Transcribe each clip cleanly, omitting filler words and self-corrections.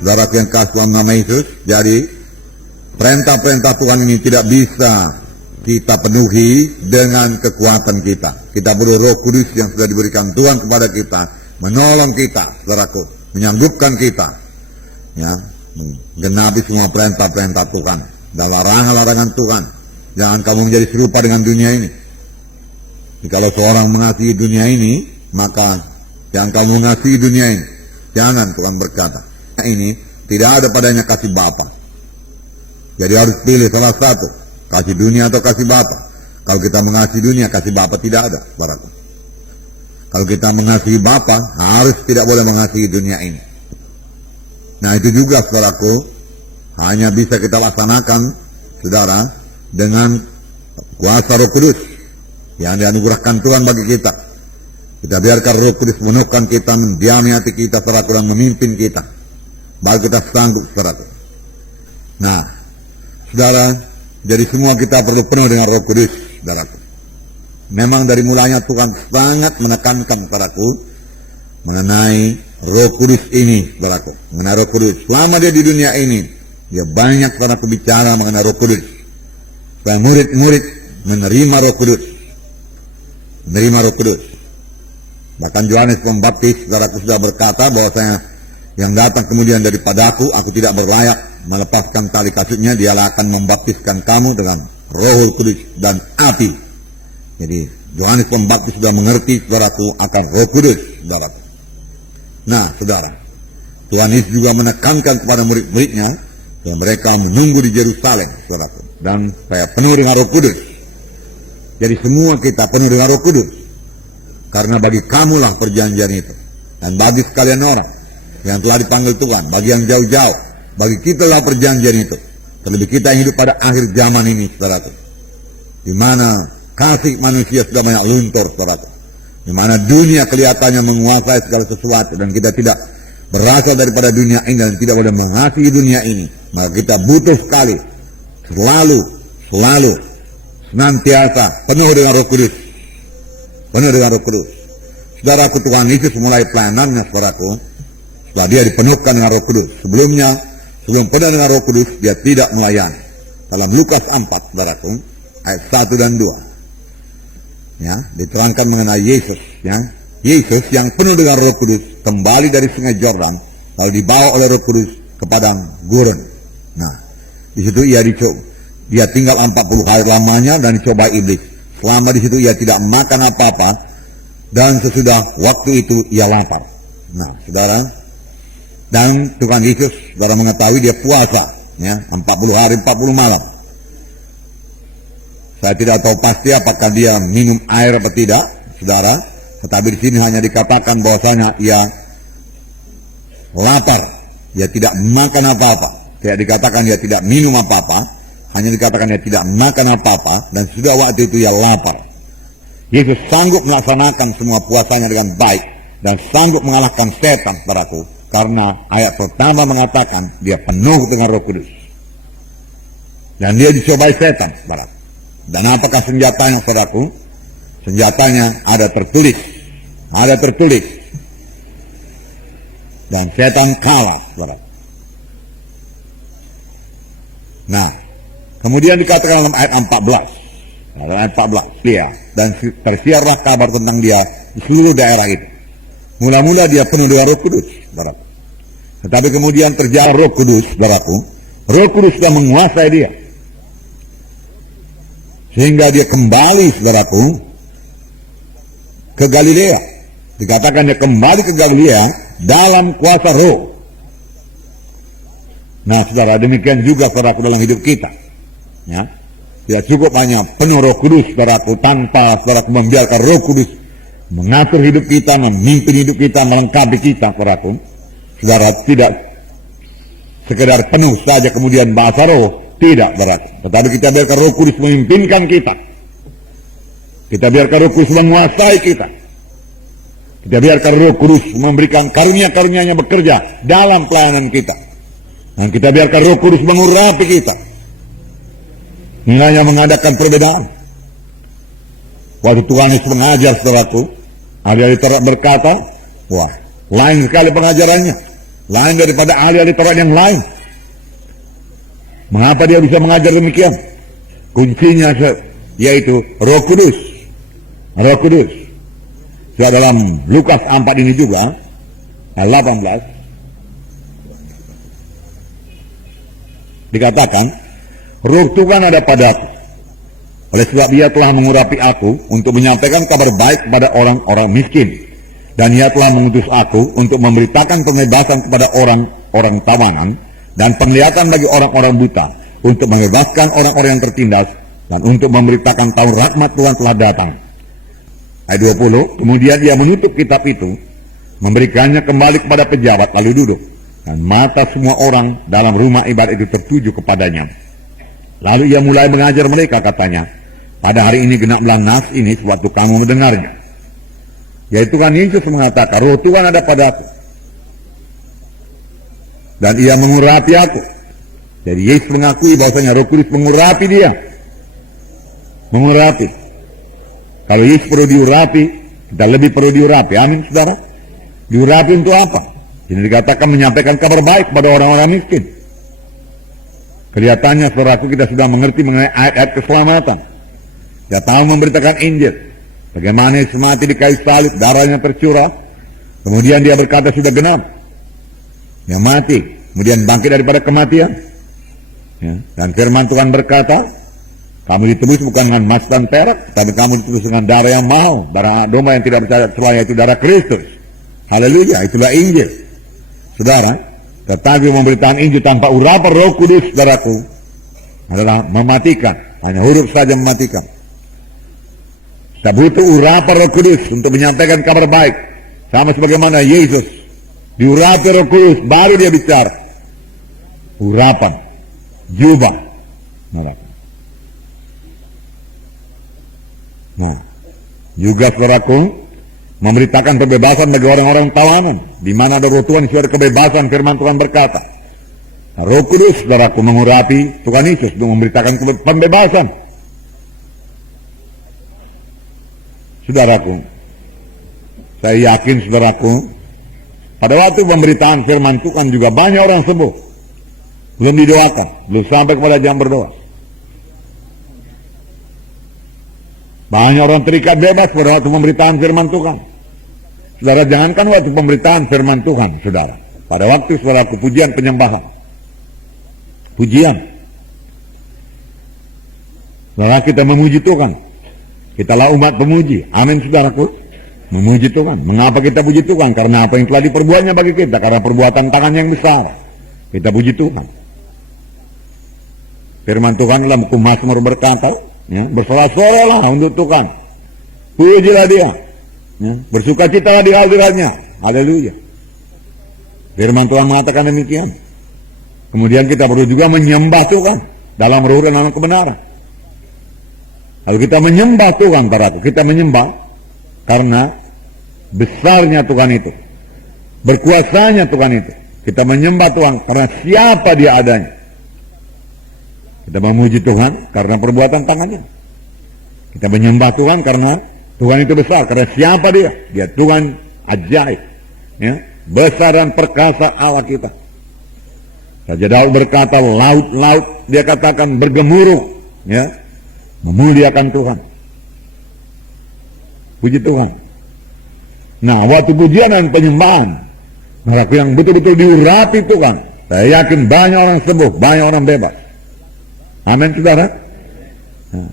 saudaraku yang kasih dalam nama Yesus, jadi perintah-perintah Tuhan ini tidak bisa kita penuhi dengan kekuatan kita. Kita perlu Roh Kudus yang sudah diberikan Tuhan kepada kita, menolong kita, saudaraku, menyanggupkan kita, ya, menggenapi semua perintah-perintah Tuhan dan larangan-larangan Tuhan. Jangan kamu menjadi serupa dengan dunia ini. Kalau seorang mengasihi dunia ini, maka jangan kamu mengasihi dunia ini. Jangan, Tuhan berkata. Ini tidak ada padanya kasih Bapa. Jadi harus pilih salah satu, kasih dunia atau kasih Bapa. Kalau kita mengasihi dunia, kasih Bapa tidak ada, saudaraku. Kalau kita mengasihi Bapa, harus tidak boleh mengasihi dunia ini. Nah, itu juga, saudaraku, hanya bisa kita laksanakan, saudara, dengan kuasa Roh Kudus yang dianugerahkan Tuhan bagi kita. Kita biarkan Roh Kudus meneguhkan kita, mendiami hati kita, saudaraku, dan memimpin kita. Baru kita sanggup, saudaraku. Nah, saudara, jadi semua kita perlu penuh dengan Roh Kudus, saudaraku. Memang dari mulanya Tuhan sangat menekankan, saudaraku, mengenai Roh Kudus ini, saudaraku. Mengenai Roh Kudus. Selama dia di dunia ini, dia banyak, saudaraku, bicara mengenai Roh Kudus. Supaya murid-murid menerima Roh Kudus. Menerima Roh Kudus. Bahkan Yohanes Pembaptis, saudaraku, sudah berkata bahwasanya yang datang kemudian daripadaku, aku tidak berlayak melepaskan tali kasutnya, dialah akan membaptiskan kamu dengan Roh Kudus dan api. Jadi Yohanes Pembaptis sudah mengerti, saudaraku, akan Roh Kudus, saudaraku. Nah, saudara, Tuhan Yesus juga menekankan kepada murid-muridnya supaya mereka menunggu di Yerusalem, saudaraku, dan supaya penuh dengan Roh Kudus. Jadi semua kita penuh dengan Roh Kudus, karena bagi kamulah perjanjian itu, dan bagi sekalian orang yang telah dipanggil Tuhan, bagi yang jauh-jauh, bagi kita lah perjanjian itu. Terlebih kita yang hidup pada akhir zaman ini, saudaraku, di mana kasih manusia sudah banyak luntur, saudaraku, di mana dunia kelihatannya menguasai segala sesuatu, dan kita tidak berasal daripada dunia ini dan tidak boleh mengasihi dunia ini. Maka kita butuh sekali, selalu, senantiasa penuh dengan Roh Kudus, penuh dengan Roh Kudus. Saudaraku, Tuhan Yesus mulai pelayanannya, saudaraku, setelah dia dipenuhkan dengan Roh Kudus. Sebelum penuh dengan Roh Kudus, dia tidak melayani. Dalam Lukas 4, saudaraku, ayat 1 dan 2. Ya, diterangkan mengenai Yesus, ya. Yesus yang penuh dengan Roh Kudus kembali dari Sungai Yordan, lalu dibawa oleh Roh Kudus ke padang gurun. Nah, di situ dia tinggal 40 hari lamanya dan dicoba iblis. Selama di situ ia tidak makan apa-apa, dan sesudah waktu itu ia lapar. Nah, saudara, dan Tuhan Yesus, saudara, mengetahui dia puasa, ya, 40 hari 40 malam. Saya tidak tahu pasti apakah dia minum air atau tidak, saudara. Tetapi di sini hanya dikatakan bahwasanya ia lapar, dia tidak makan apa-apa. Tidak dikatakan dia tidak minum apa-apa, hanya dikatakan dia tidak makan apa-apa, dan sudah waktu itu ia lapar. Yesus sanggup melaksanakan semua puasanya dengan baik dan sanggup mengalahkan setan, saudaraku, karena ayat pertama mengatakan dia penuh dengan Roh Kudus. Dan dia dicobai setan, saudaraku. Dan apakah senjatanya, saudaraku? Senjatanya ada tertulis. Dan setan kalah, saudara. Nah, kemudian dikatakan dalam ayat 14. Dalam ayat 14, dia. Dan tersiarlah kabar tentang dia di seluruh daerah itu. Mula-mula dia penuh dengan Roh Kudus, saudara. Tetapi kemudian terjadi Roh Kudus, saudaraku. Roh Kudus sudah menguasai dia. Sehingga dia kembali, saudaraku, ke Galilea. Dikatakan dia kembali ke Galilea dalam kuasa Roh. Nah, saudara, demikian juga, saudaraku, dalam hidup kita. Ya, tidak cukup hanya penuh Roh Kudus, saudaraku, tanpa, saudaraku, membiarkan Roh Kudus mengatur hidup kita, memimpin hidup kita, melengkapi kita, saudaraku. Saudara, tidak sekedar penuh saja kemudian bahasa Roh. Tidak, saudaraku. Tetapi kita biarkan Roh Kudus memimpinkan kita. Kita biarkan Roh Kudus menguasai kita. Kita biarkan Roh Kudus memberikan karunia-karunia-Nya bekerja dalam pelayanan kita. Dan kita biarkan Roh Kudus mengurapi kita. Hanya mengadakan perbedaan. Waktu Tuhan Yesus mengajar, saudaraku, ada berkata, wah, lain sekali pengajarannya. lain daripada ahli-ahli Taurat yang lain. Mengapa dia bisa mengajar demikian? Kuncinya yaitu Roh Kudus. Roh Kudus. Ya, dalam Lukas 4 ini juga, 18, dikatakan, Roh Tuhan ada padaku. Oleh sebab Ia telah mengurapi aku untuk menyampaikan kabar baik kepada orang-orang miskin. Dan Ia telah mengutus aku untuk memberitakan pembebasan kepada orang-orang tawanan dan penglihatan bagi orang-orang buta, untuk membebaskan orang-orang yang tertindas, dan untuk memberitakan tahun rahmat Tuhan telah datang. Ayat 20, kemudian Ia menutup kitab itu, memberikannya kembali kepada pejabat, lalu duduk. Dan mata semua orang dalam rumah ibadat itu tertuju kepadanya. Lalu Ia mulai mengajar mereka, katanya, pada hari ini genaplah nas ini sewaktu kamu mendengarnya. Yaitu kan Yesus mengatakan, Roh Tuhan ada padaku, dan Ia mengurapi aku. Jadi Yesus mengakui bahwasanya Roh Kudus mengurapi dia. Mengurapi. Kalau Yesus perlu diurapi, kita lebih perlu diurapi. Amin, saudara. Diurapi untuk apa? Ini dikatakan menyampaikan kabar baik pada orang-orang miskin. Kelihatannya, saudaraku, kita sudah mengerti mengenai ayat-ayat keselamatan. Kita tahu memberitakan Injil. Bagaimana Yesus mati di kayu salib, darahnya tercurah. Kemudian Dia berkata sudah genap. Dia mati, kemudian bangkit daripada kematian. Ya. Dan firman Tuhan berkata, kamu ditebus bukan dengan emas dan perak, tapi kamu ditebus dengan darah yang mahal, darah domba yang tidak bercacat celah, yaitu darah Kristus. Haleluya, itulah Injil. Saudara, tetapi memberitakan Injil tanpa urapan Roh Kudus, saudaraku, adalah mematikan. Hanya huruf saja mematikan. Kita butuh urapan Roh Kudus untuk menyampaikan kabar baik. Sama sebagaimana Yesus diurapi Roh Kudus, baru Dia bicara. Urapan, jubah. Nah, juga saudaraku, memberitakan pembebasan bagi orang-orang tawanan. Di mana ada Roh Tuhan, ada kebebasan. Firman Tuhan berkata, Roh Kudus, saudaraku, mengurapi Tuhan Yesus untuk memberitakan pembebasan. Saudaraku, saya yakin, saudaraku, pada waktu pemberitaan firman Tuhan juga banyak orang sembuh. Belum didoakan, belum sampai kepada jam berdoa. Banyak orang terikat bebas pada waktu pemberitaan firman Tuhan. Saudara, jangankan waktu pemberitaan firman Tuhan, saudara. Pada waktu, saudaraku, pujian penyembahan. Pujian. Saudara, kita memuji Tuhan. Kitalah umat pemuji. Amin, saudaraku. Memuji Tuhan. Mengapa kita puji Tuhan? Karena apa yang telah diperbuatnya bagi kita. Karena perbuatan tangan yang besar. Kita puji Tuhan. Firman Tuhan dalam buku Mazmur berkata, ya, bersorak-soraklah untuk Tuhan. Pujilah Dia. Ya, bersukacitalah di hadiratnya. Haleluya. Firman Tuhan mengatakan demikian. Kemudian kita perlu juga menyembah Tuhan dalam roh dan dalam kebenaran. Kalau kita menyembah Tuhan, saudaraku, kita menyembah karena besarnya Tuhan itu, berkuasanya Tuhan itu. Kita menyembah Tuhan karena siapa Dia adanya. Kita memuji Tuhan karena perbuatan tangannya. Kita menyembah Tuhan karena Tuhan itu besar, karena siapa Dia? Dia Tuhan ajaib, ya, besar dan perkasa Allah kita. Raja Daud berkata, laut-laut, dia katakan bergemuruh, ya, memuliakan Tuhan. Puji Tuhan. Nah, waktu pujian dan penyembahan, mereka yang betul-betul diurapi Tuhan, saya yakin banyak orang sembuh, banyak orang bebas. Amin, saudara. Nah,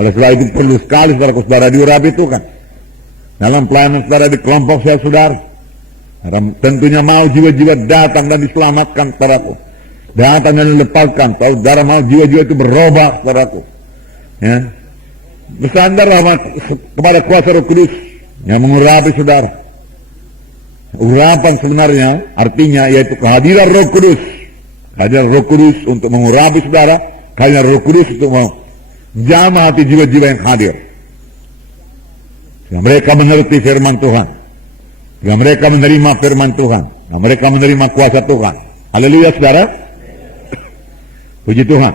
oleh sebab itu perlu sekali saudara diurapi Tuhan. Dalam pelayanan saudara di kelompok saya, saudara, tentunya mau jiwa-jiwa datang dan diselamatkan, saudaraku. Datang dan dilepaskan. Saudara mau jiwa-jiwa itu berubah, saudaraku. Ya, bersandarlah kepada kuasa Roh Kudus yang mengurapi saudara. Urapan sebenarnya artinya yaitu kehadiran Roh Kudus. Kehadiran Roh Kudus untuk mengurapi saudara. Kehadiran Roh Kudus untuk menjamah hati jiwa-jiwa yang hadir. Sehingga mereka mengerti firman Tuhan. Sehingga mereka menerima firman Tuhan. Sehingga mereka menerima kuasa Tuhan. Haleluya, saudara. Puji Tuhan.